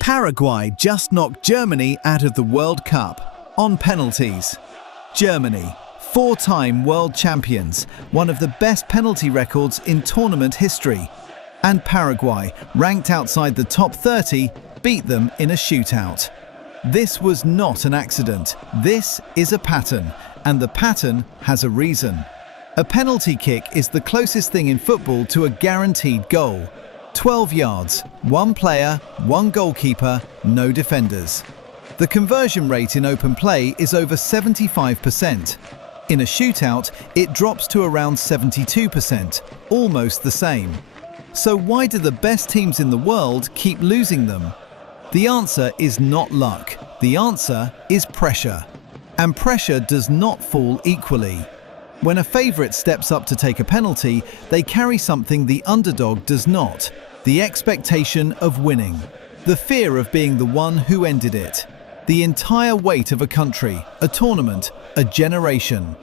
Paraguay just knocked Germany out of the World Cup on penalties. Germany, four-time world champions, one of the best penalty records in tournament history. And Paraguay, ranked outside the top 30, beat them in a shootout. This was not an accident. This is a pattern, and the pattern has a reason. A penalty kick is the closest thing in football to a guaranteed goal. 12 yards, one player, one goalkeeper, no defenders. The conversion rate in open play is over 75%. In a shootout, it drops to around 72%, almost the same. So why do the best teams in the world keep losing them? The answer is not luck. The answer is pressure. And pressure does not fall equally. When a favourite steps up to take a penalty, they carry something the underdog does not: the expectation of winning, the fear of being the one who ended it, the entire weight of a country, a tournament, a generation.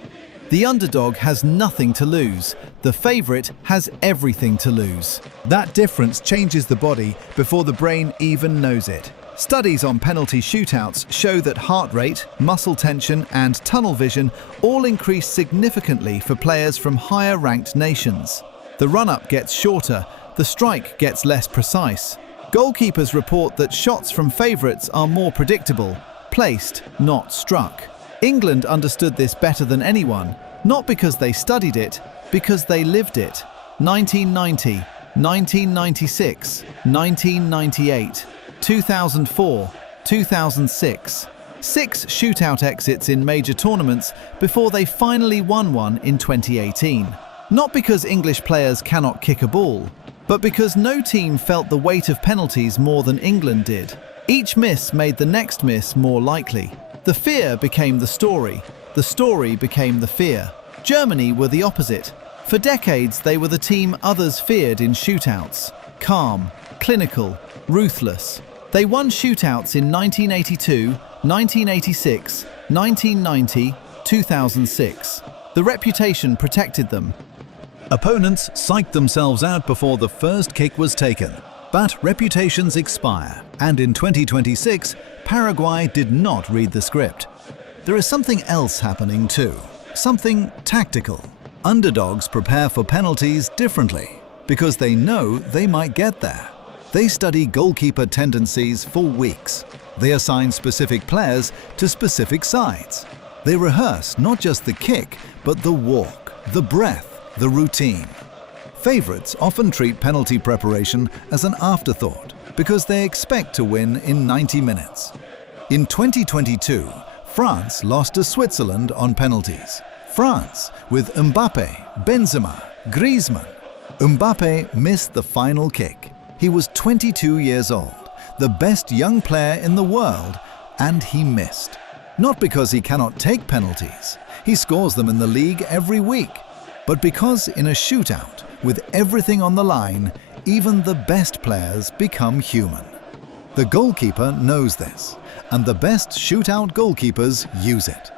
The underdog has nothing to lose. The favourite has everything to lose. That difference changes the body before the brain even knows it. Studies on penalty shootouts show that heart rate, muscle tension and tunnel vision all increase significantly for players from higher-ranked nations. The run-up gets shorter, the strike gets less precise. Goalkeepers report that shots from favourites are more predictable, placed, not struck. England understood this better than anyone, not because they studied it, because they lived it. 1990, 1996, 1998, 2004, 2006. 6 shootout exits in major tournaments before they finally won one in 2018. Not because English players cannot kick a ball, but because no team felt the weight of penalties more than England did. Each miss made the next miss more likely. The fear became the story became the fear. Germany were the opposite. For decades, they were the team others feared in shootouts. Calm, clinical, ruthless. They won shootouts in 1982, 1986, 1990, 2006. The reputation protected them. Opponents psyched themselves out before the first kick was taken. But reputations expire, and in 2026, Paraguay did not read the script. There is something else happening too, something tactical. Underdogs prepare for penalties differently, because they know they might get there. They study goalkeeper tendencies for weeks. They assign specific players to specific sides. They rehearse not just the kick, but the walk, the breath, the routine. Favourites often treat penalty preparation as an afterthought because they expect to win in 90 minutes. In 2022, France lost to Switzerland on penalties. France, with Mbappé, Benzema, Griezmann. Mbappé missed the final kick. He was 22 years old, the best young player in the world, and he missed. Not because he cannot take penalties, he scores them in the league every week, but because in a shootout, with everything on the line, even the best players become human. The goalkeeper knows this, and the best shootout goalkeepers use it.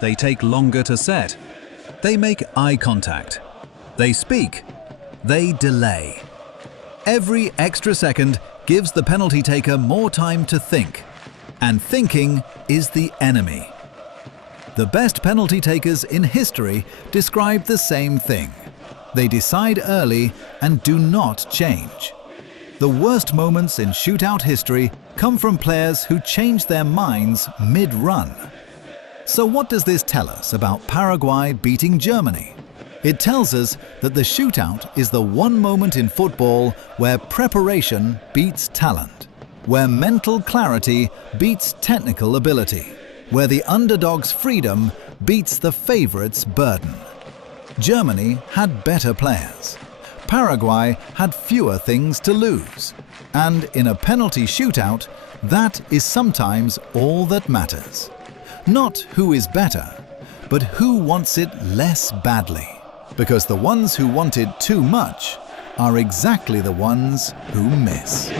They take longer to set. They make eye contact. They speak. They delay. Every extra second gives the penalty taker more time to think. And thinking is the enemy. The best penalty takers in history describe the same thing. They decide early and do not change. The worst moments in shootout history come from players who change their minds mid-run. So what does this tell us about Paraguay beating Germany? It tells us that the shootout is the one moment in football where preparation beats talent, where mental clarity beats technical ability, where the underdog's freedom beats the favourite's burden. Germany had better players. Paraguay had fewer things to lose. And in a penalty shootout, that is sometimes all that matters. Not who is better, but who wants it less badly. Because the ones who want it too much are exactly the ones who miss.